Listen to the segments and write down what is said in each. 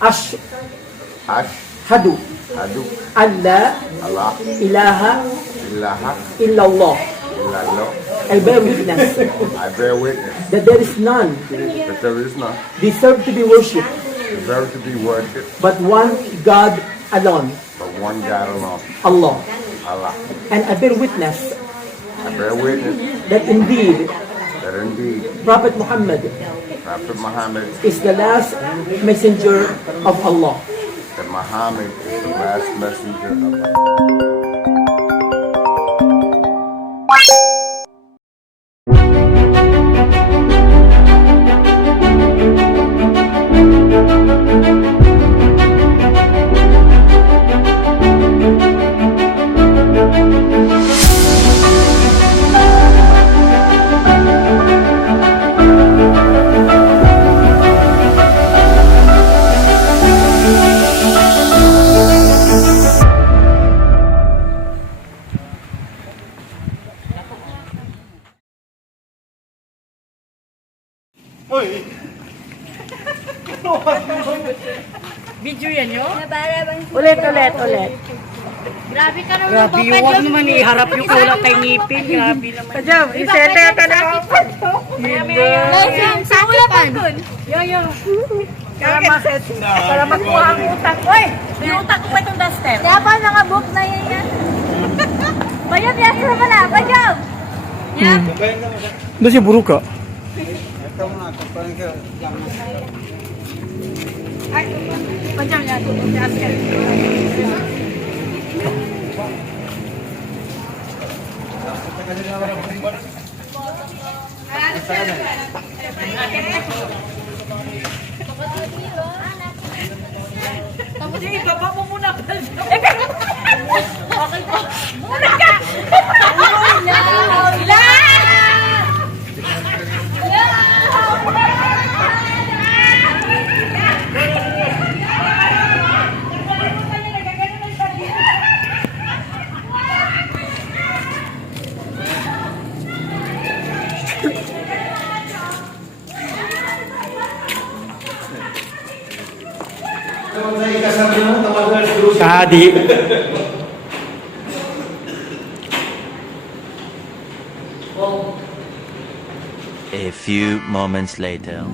Ashhadu Adu alla Allah ilaha ilaha illallah. illallah. I bear witness I bear witness that there is none that there is none deserved to be worshipped deserved to be worshipped but one God alone, but one God alone, Allah. Allah. And I bear witness I bear witness that indeed that indeed Prophet Muhammad Prophet Muhammad, is the last messenger of Allah. that Muhammad is the last messenger of Allah. Video yan yun? Ulit. Grabe ka naman Grabe po, yung huwag naman iharap yung kulang kay ngipin. Grabe naman. Kajam, isete ka na. Sa ulan Yo. Para makuha ang utak. Uy, may utak ko pa itong duster. Kaya pa nakabook na yan. Bayam, yan sa pala. Bayam! Yan? Doon si Buruka. Kajam yan. Duster. Tapos yung ibaba mo muna. Okay po. Muna ka! Kadi. A few moments later.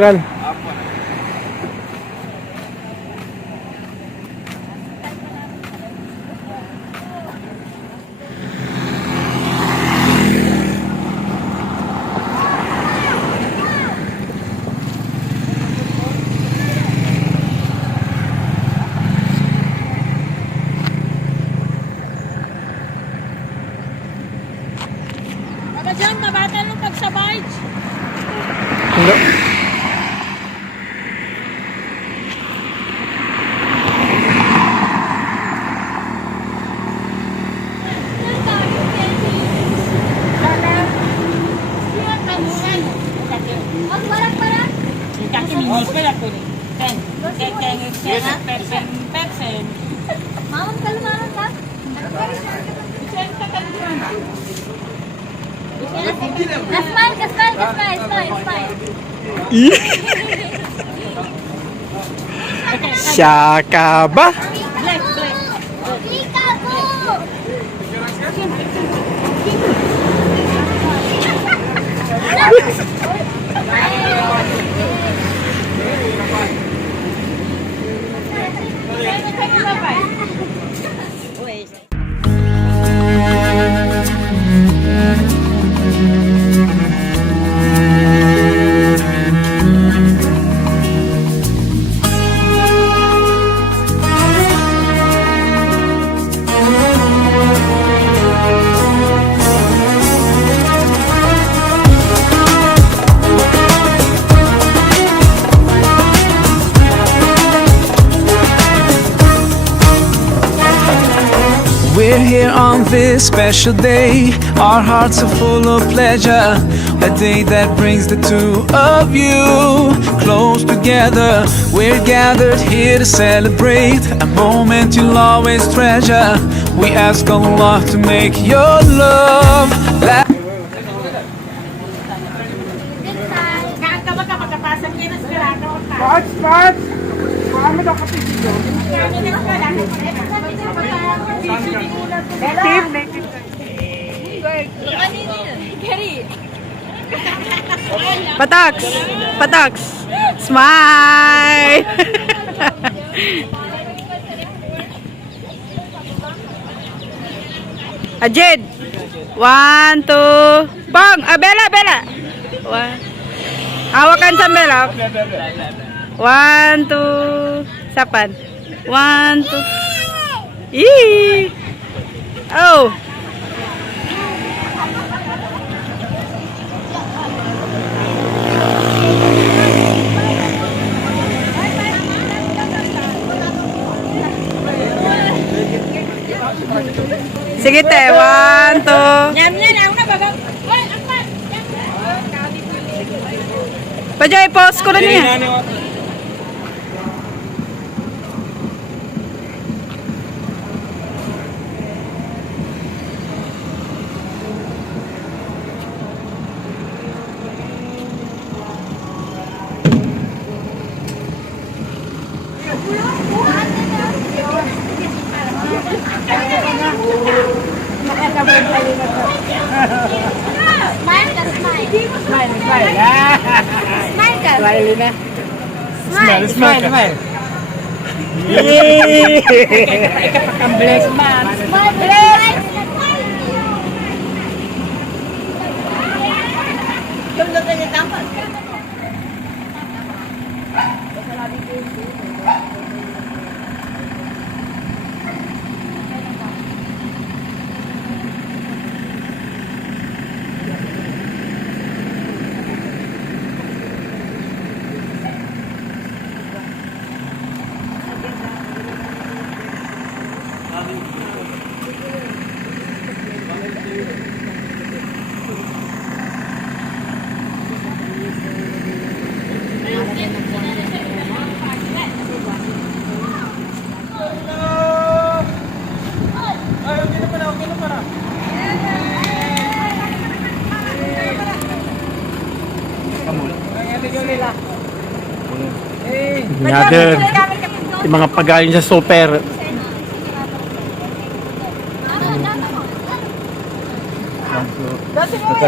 Scroll. Baka dyan, mabagal ng pagsabay. Enggak. Mamam ka lumaman ka? Smile. Siya ba? Klika po! We're here on this special day. Our hearts are full of pleasure. A day that brings the two of you close together. We're gathered here to celebrate a moment you'll always treasure. We ask Allah to make your love last. Pataks! Pataks! Smile! Ajid! 1, 2, Bang! Ah, Bella, Bella! Hawakan sa Bella. 1, 2, sapan. 1, 2. Yee! Oh! Sige te, 1, 2. Pajay, pause ko na niya. Smile ka, smile. Smile ka. Smile. Smile. Smile, please. Another, yung mga pagaling sa super.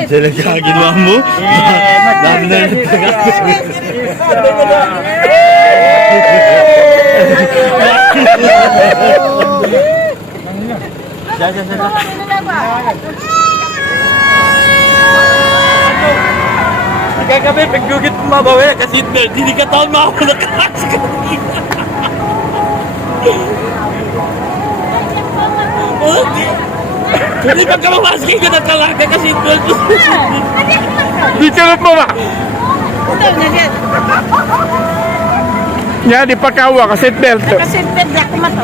Sila ka ginawa mo? Dami na yung kagabi, paggugit mo mabawi kasi hindi ka taon makakula ka. Hindi pa ka mamaski ka na talaga kasi di ka mo ba? Yan, di pa kawa ka seatbelt. Seatbelt, di ako mato.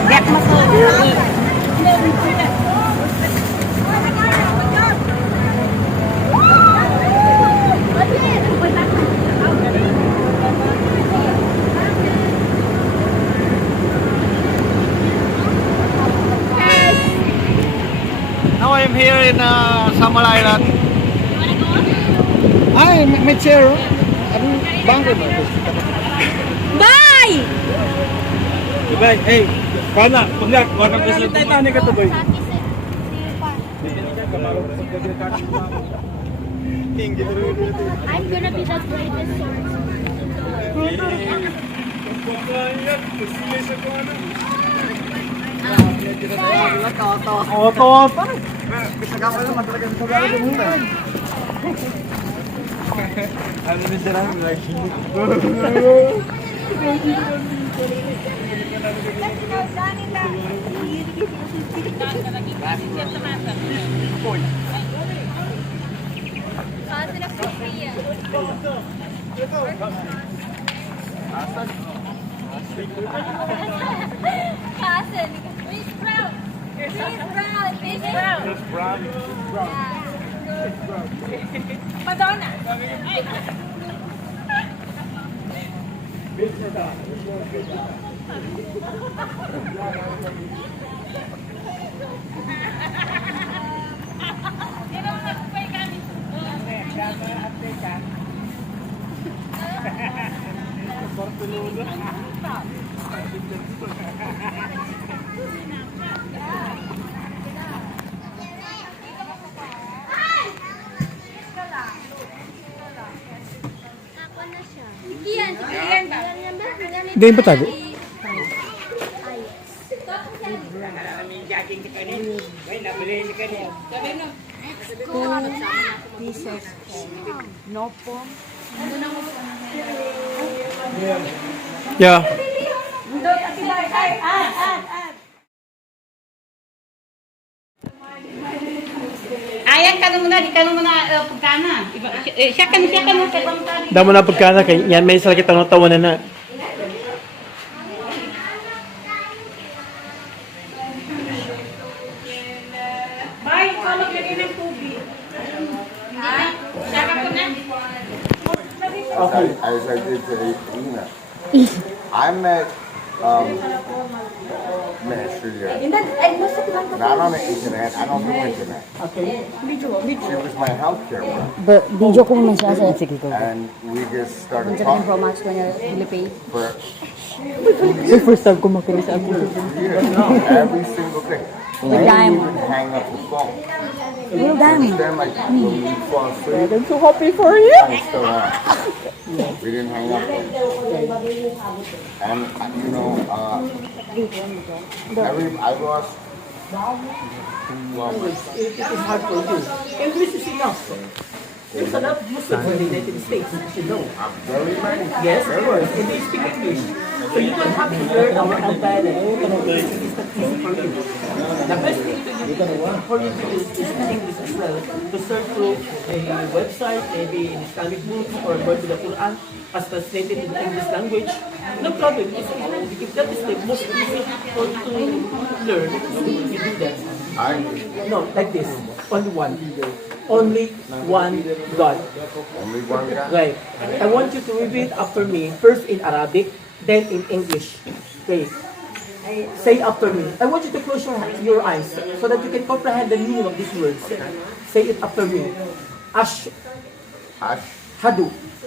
Now I'm here in Samal Island. Ay, may chair. Bangko ba? Bye! Diba? Hey, kana, pagak, wala ka sa Titanic ka to, boy. I'm gonna be the greatest source. Oto pa. Bisa ka pa naman talaga sa gala mo muna. Ano ni sila like Cousin. Where's Brown? Where's Brown? Madonna. Iyan, iyan ba? Ganyan ba tayo? Yeah. Ayan, tanong mo na, di tanong mo na pagkana. Siya ka na, tanong ka. Damo na pagkana kay yan may sakit ang tawanan na. Bay, ikaw maglagay ng tubig. Ha? Siya ka po na. As I did to Ina. I met Master here. Not on the internet. I don't do internet. She was my healthcare worker. Video ko naman siya sa sige ko. And we just started Sa Pro talking Max ko niya Philippines. for Yung first time ko makinig sa ako. years. Every single day. We didn't even hang up the phone. Real dami. Then like when we fall asleep, I'm so happy for you. it's still on. We didn't hang up. And you know, I lost. It is hard for you. English is enough. There's a lot of Muslims in the United States, you know. Very many. Yes, of course. And they speak English. So you don't have to learn our dialect. It is not easy for you. The best thing to do for you to do is speak English as well. To search through a website, maybe in Islamic books, or go to the Quran as translated in the English language. No problem. If that is the most easy for you to learn, you do that. No, like this. Only one. Only one God. Only one guy. Right. I want you to repeat after me, first in Arabic, then in English. Okay. Say after me. I want you to close your eyes so that you can comprehend the meaning of these words. Say it after me. Ashhadu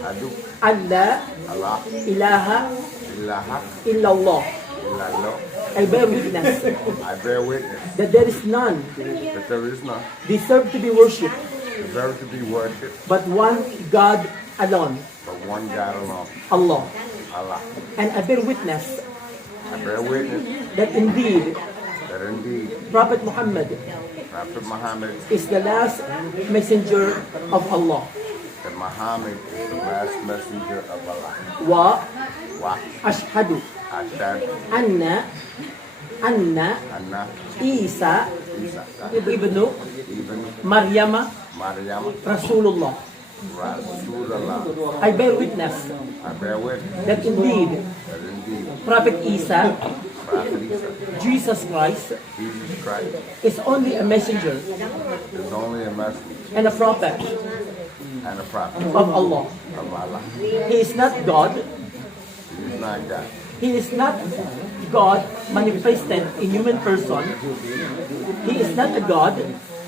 Adu, an la Allah, ilaha Ilaha, illallah. Illallah. I bear witness I bear witness that there is none that there is none deserve to be worshipped deserved to be worshipped but one God alone, but one God alone, Allah. Allah. And I bear witness I bear witness that indeed that indeed Prophet Muhammad Prophet Muhammad, is the last messenger of Allah. that Muhammad is the last messenger of Allah. Wa Wa ashhadu Ashad anna Anna Isa Isa ibnu Ibn Maryama Maryam Rasulullah. Rasulullah. I bear witness I bear witness that indeed that indeed Prophet Isa, Prophet Isa, Jesus Christ, Jesus Christ, is only a messenger is only a messenger and a prophet and a prophet of Allah. of Allah. He is not God. He is not God. He is not God manifested in human person. He is not a God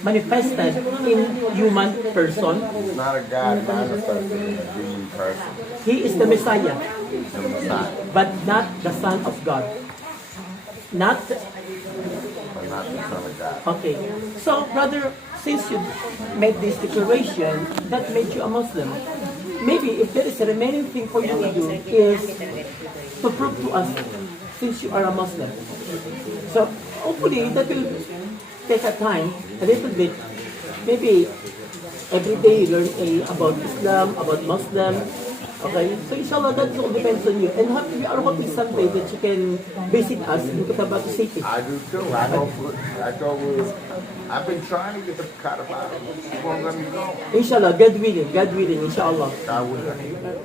manifested in human person. He's not a God manifested in a human person. He is the Messiah, He's the Messiah, but not the Son of God. Not but not the Son of God. okay. So, brother, since you made this declaration, that made you a Muslim. Maybe if there is a remaining thing for you to do is to prove to us since you are a Muslim. So hopefully that will take a time, a little bit. Maybe every day you learn about Islam, about Muslim. Okay? So inshallah that all depends on you. And we are hoping someday that you can visit us in Cotabato City. I do too. I've been trying to get the Cotabato. She won't let me go. Inshallah, God willing, inshallah. God willing.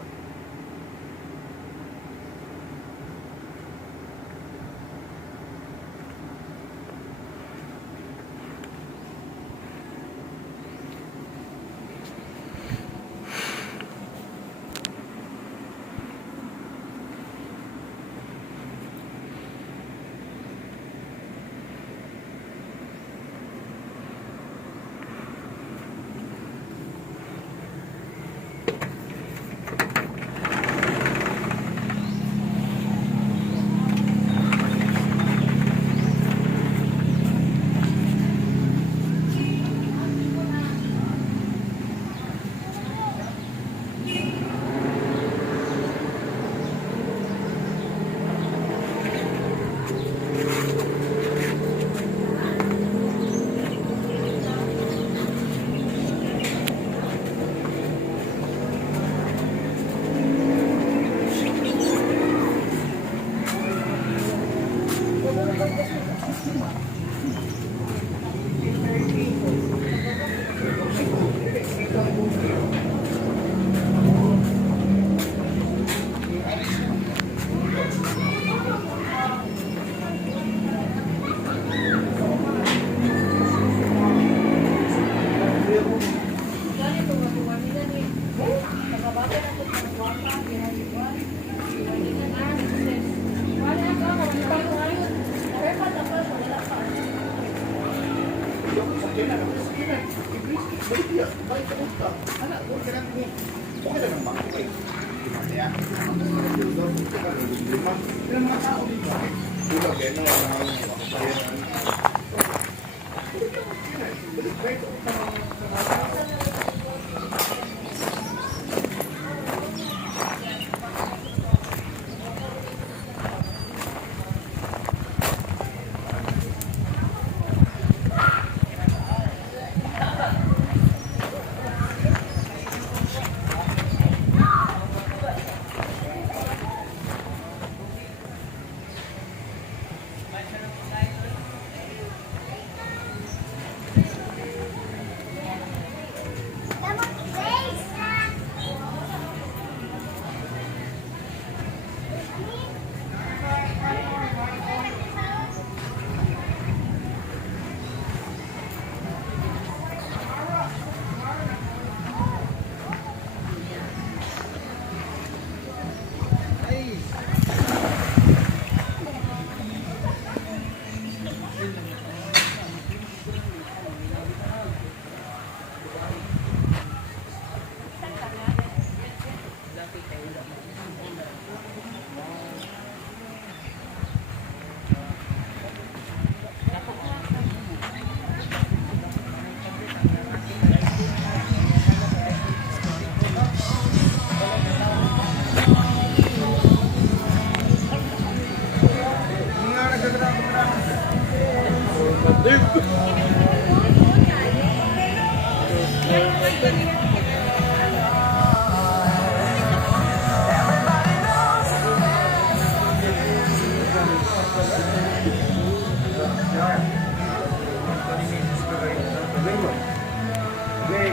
Okay.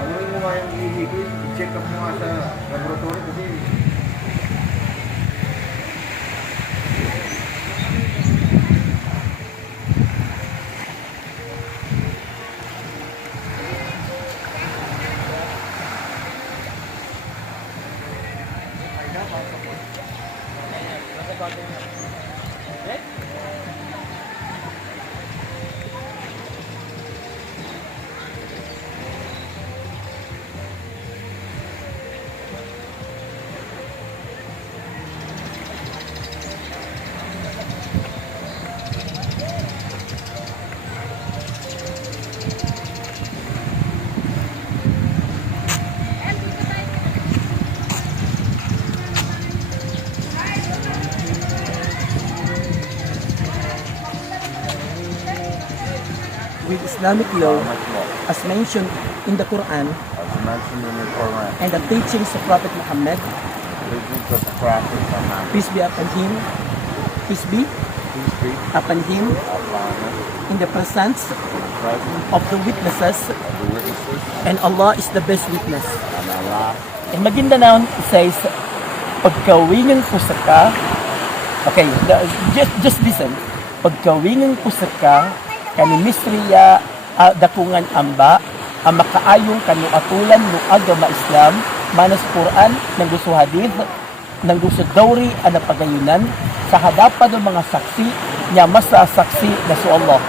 Ano mo nga yung i-liquid? I-check up mo nga sa laboratory kasi with Islamic law as mentioned in the Quran as mentioned in the Quran, and the teachings of Prophet Muhammad, teachings of the Prophet Muhammad, peace be upon him, peace be upon him, upon him, in the presence presence of the witnesses, of the witnesses, and Allah is the best witness. and Allah. In Maguindanao, it says, pagkawingan ko sa ka, okay, just listen. Pagkawingan ko sa ka, kanimisriya, dakungan amba, ang makaayong kanuatulan no agama Islam, manas Quran, ng gusto hadith, ng gusto dawri, ang pagayunan, sa hadapan ng mga saksi, niya masasaksi na su Allah.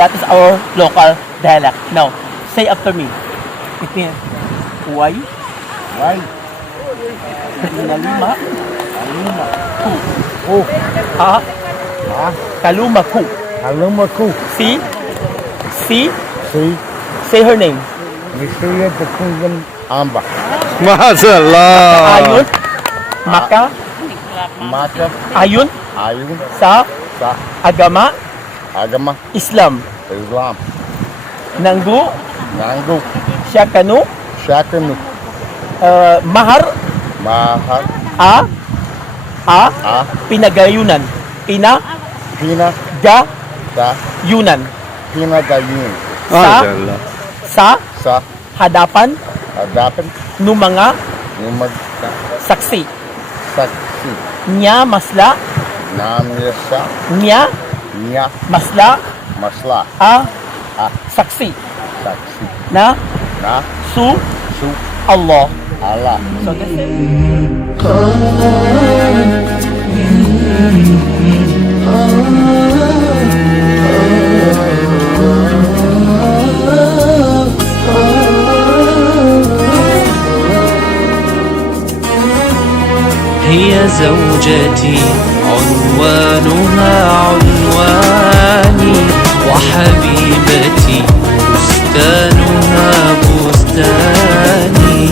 That is our local dialect. Now, say after me. It means, why? Why? Kalima. Ku. Oh. Ha. Kaluma ku. Alam mo ko, Si. si Say her name. Misriya Dakungan Amba. Masalah. Ayun. Maka. Maka Ayun. ayun Sa. sa Agama. agama Islam. Islam. Nanggu. Nanggo Siya kanu. Shakanu Mahar. Mahal A. A Pinagayunan. Pina Yunan. Pinagayun Masalah. Sa. sa Hadapan. hadapan ng mga ng saksi. magsaksi Nya masla. namin sa Nya niya masla. masla Saksi. saksi Na. na Su. su Allah. Allah. So that's it. زوجتي عنوانها عنواني وحبيبتي بستانها بستاني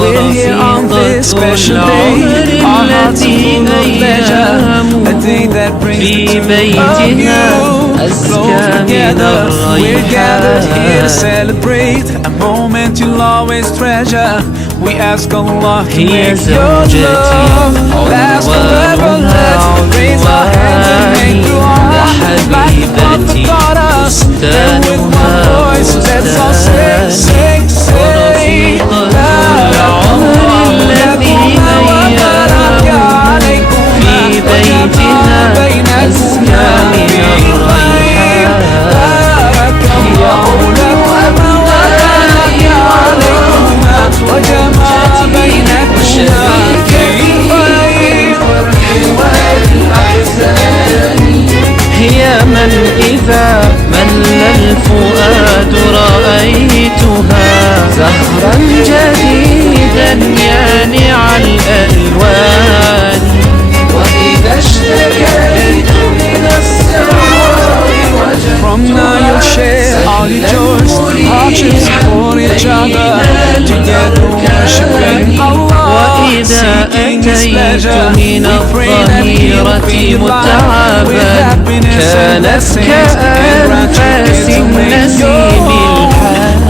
We're here on this special day, our hearts are full of pleasure, a day that brings the two of you close together. We're gathered here to celebrate a moment you'll always treasure. We ask Allah to make your love last forever. Let's raise our hands and make dua like the Prophet taught us, and with one voice let's all say, say, say, في بيتنا أزكى من الريحان يقولكما وبارك عليكما وجمع بينكما في هي من إذا مل الفؤاد رأيتها زهرا جديدا يانع الألوان وإذا اشتكيت من السرور From now you'll share all your joys, hardships for each other. Together worshiping Allah, seeking His pleasure. We pray that He will fill your life with happiness and blessings. Congratulations to make your home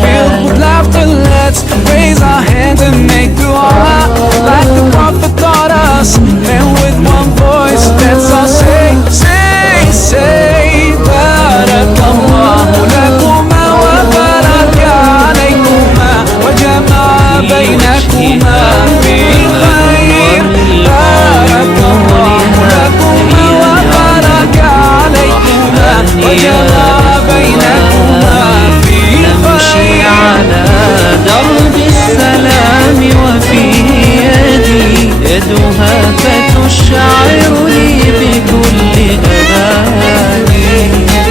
filled with laughter. Let's raise our hands and make dua like the Prophet taught us. And with one voice, let's all say, say, say. بارك الله لكما وبارك عليكما وجمع بينكما في خير بارك الله لكما وبارك عليكما وجمع بينكما في خير على درب السلام وفي يدي يدها فتشعر لي بكل أمان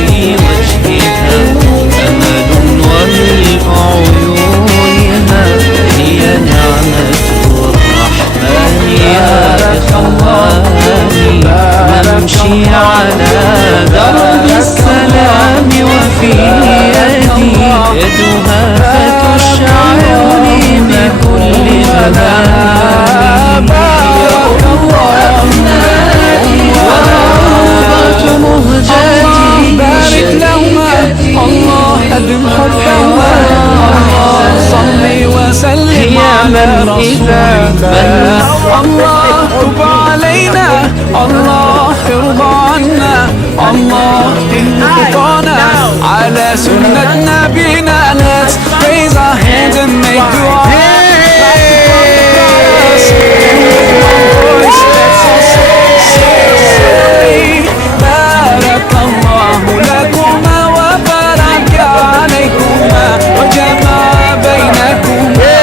في وجهها أمل ولعيونها هي نعمة الرحمن يا إخواني نمشي على درب السلام وفي يدي يدها فتشعرني بكل أمان بارك الله وروضة مهجتي بارك لهما الله أدم حبهما الله صلي وسلم على رسول الله الله تب علينا الله ارضى عنا الله انقطعنا على سنة نبينا let's raise our hands and make dua بارك الله لكما وبارك عليكما وجمع بينكما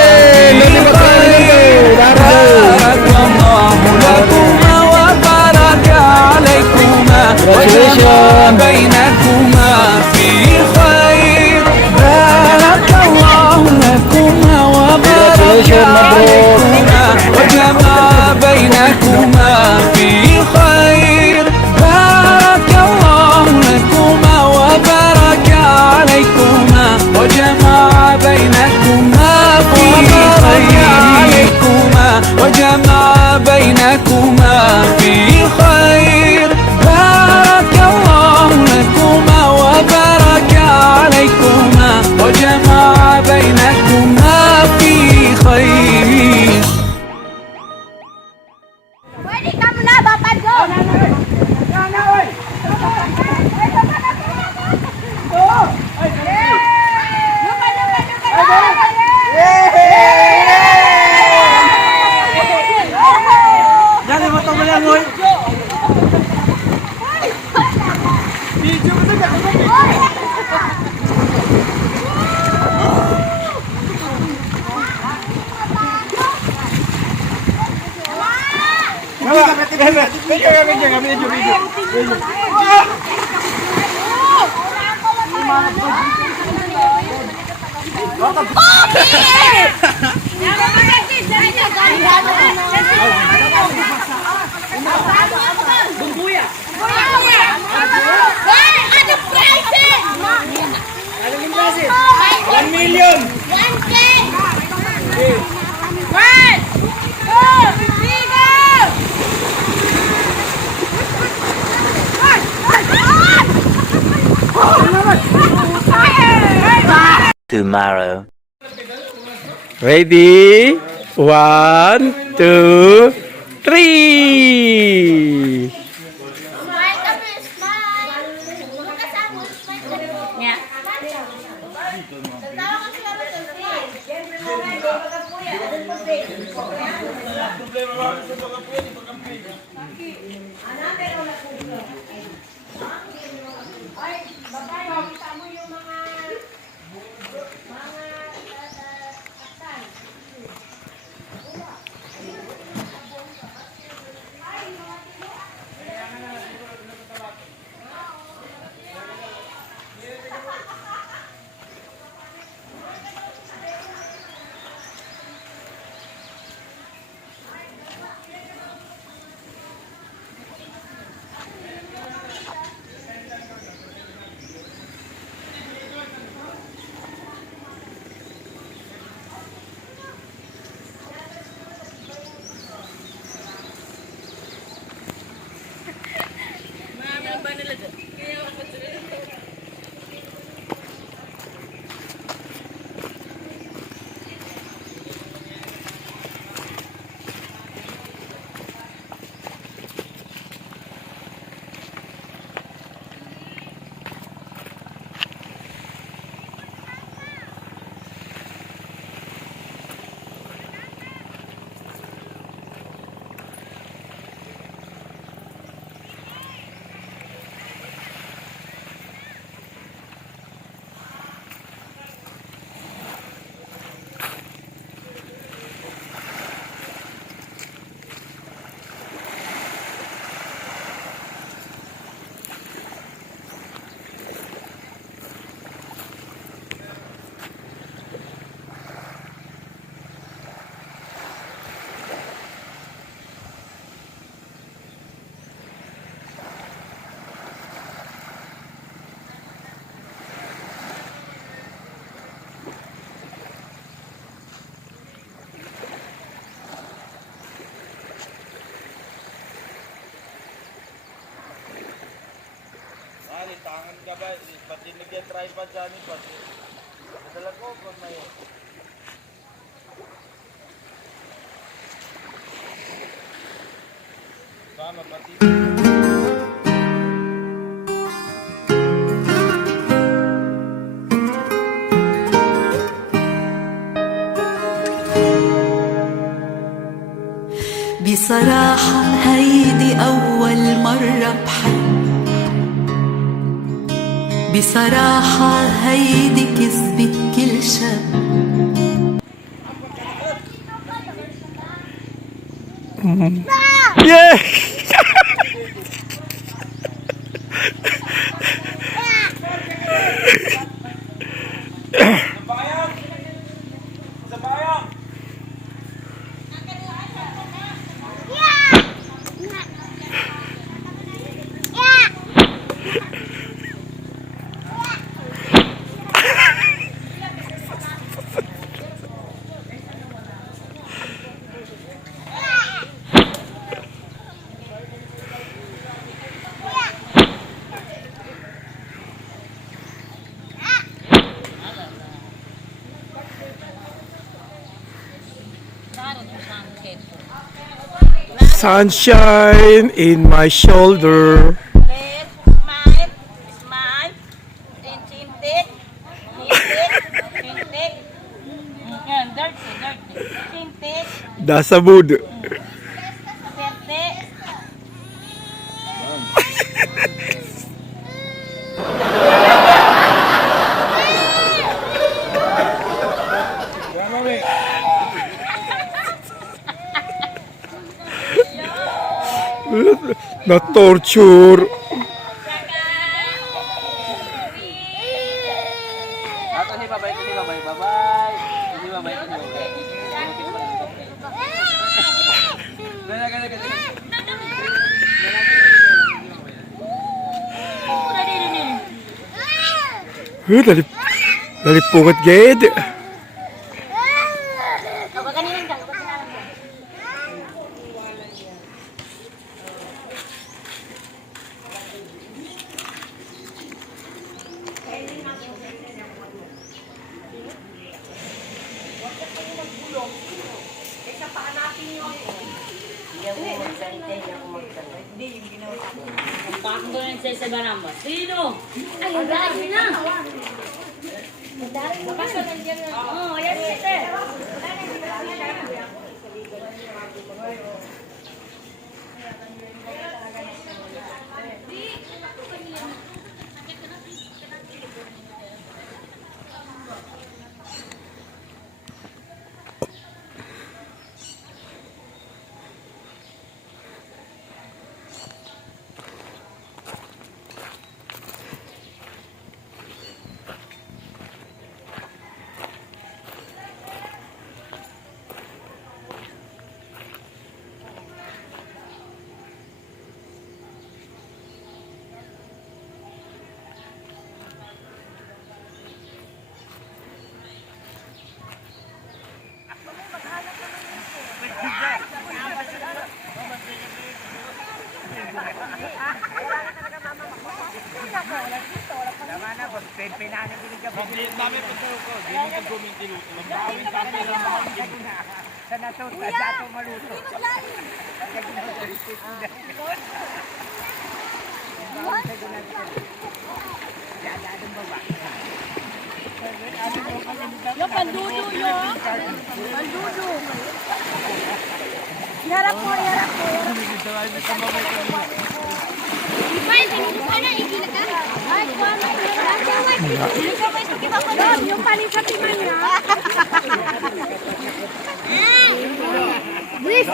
بارك الله لكما وبارك عليكما وجمع بينكما في خير بارك الله لكما وبارك عليكما وجمع بينكما في خير بارك الله لكما وبارك عليكما وجمع بينكما في خير وجمع بينكما في خير بارك الله لكما وبارك عليكما وجمع بينكما في خير Pwede ka muna, Bapak Go! Jangan potong balik boy. $1 million! Tomorrow. Ready? 1, 2, 3! Yeah. Tangan ka ba? Pati nag-tripod dyan. Pati nadala ko kung may... Tama, pati... بصراحة هيدي أول مرة بحب بصراحة هيدي كذبة كل شب Yeah! Sunshine in my shoulder. Smile. Smile. Chin-chin-tik. Chin-tik. Yan, dirty, dirty. Chin-tik. Nasa mood. Serte. Na-torture. Kasi babay, bye-bye. Kasi babay. Nalipungat gayad. Bakit ko nagsasabi naman? Sino? Ay, ang dami na. Oo, yan siya. Dami pa ko. Di mo mag-comment luto. Sa nato maluto. Yung pandudu yun. Pandudu. Iharap ko. Ipay, hindi ka na, igilag ka. Ay, kuha na. Hindi ka ba ito kiba ko doon? Yung paling sa timay niya. Please.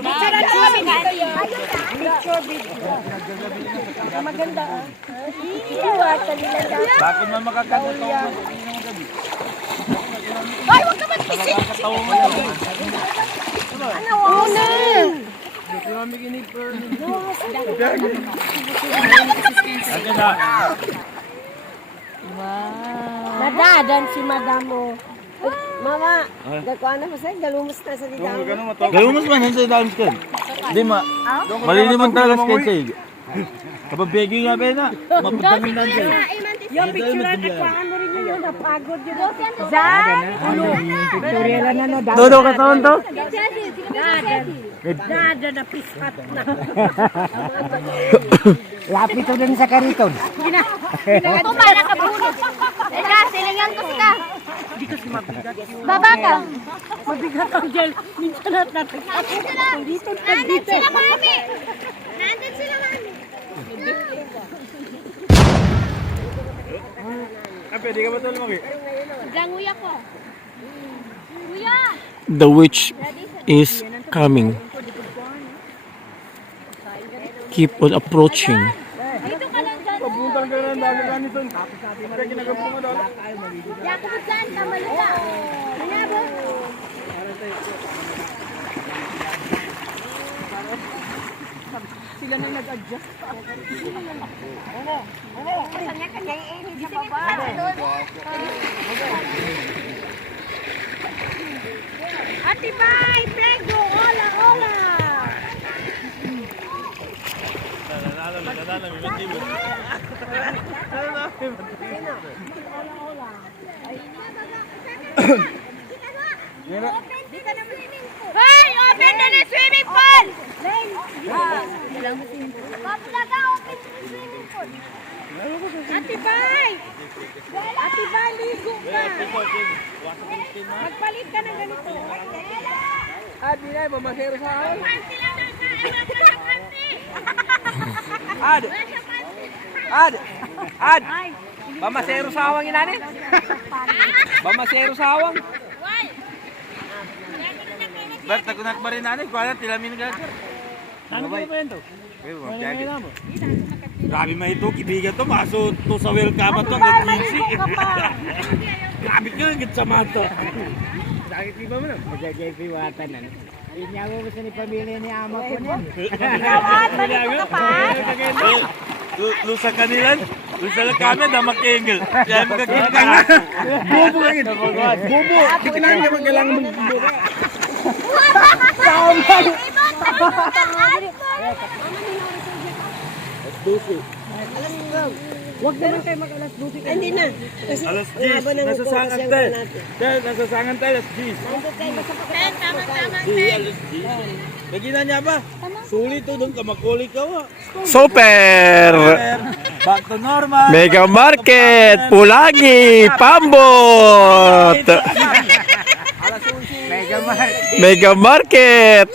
Picture kami dito yun. Picture video. Maganda. Iiwatan nila dyan. Bakit man makakatawa? Ay, huwag ka mag-isip. Ano, una. Nadadan si madam mo. Mama, nagkuhan na pa sa'yo, galumos na sa ligamo. Galumas man, hindi sa dance ka. Hindi ma. Maliliman talaga sa kayo. Kapag begging nga ba na, mapagdamin na dyan. Yung picture na nagkuhan mo rin yun, napagod yun. Zan! Tutorial na no. Dodo ka taon to? Nada na pispat na. Lapit to din sa kariton. Tumala ka bunod. Teka, silingan ko sila. Hindi kasi mabigat yun. Baba ka. Mabigat ang gel. Minsan at natagpapit. Dito, nandun sila, mami. Nandun sila, mami. Pwede ka ba ito lumaki? Diyan, uya ko. Uya! The witch is coming. Keep on approaching. Dito ka lang dyan. Papunta ka na ng dami ka nito. Kaya ginagawa mo doon. Diyan ko dyan, kamalo ka. Kanya ba? Sila na nag-adjust. Kanya-kanya yung init sa baba. Ate Bay, prego, hola, hola. Hey, open na na swimming pool! Kapulaga, open na swimming pool. Ate Bay! Ate Bay, ligo ka! Magpalit ka ng ganito. Di na, mamasero sa akin. Panty lang doon sa panty! Mamasero sa awang inani. Mamasero sa awang. Why? Ba't nakunak ba rin natin? Kaya tilamin ka. Ano ba yan to? Pwede mo, Grabe man ito, kibigan to, maso to sa welcome to hanggang 15. Grabe ka, hanggang sa mato. Sakit iba mo na. Magagay-piwatan na. Inya mo gusto ni pamilya ni ama ko niyan. Gawat, balik ka pa. Lusa kanilan, lusa lang kami na makingil. Kaya magkakita nga. Bobo ka yun. Bobo. Di ka namin naman kailangan mag-bobo. Huwag naman kayo mag-alas 12. Hindi na. Kasi Alas 10, nasasangan tayo. Dahil nasasangan tayo, alas 10. tama-tama. Alas 10. Nagina niya ba? Sulit to doon ka, makuli ka wa. Super! Back to normal. Mega Market, Pulangi, Pambot! Mega Mark. Mega Market!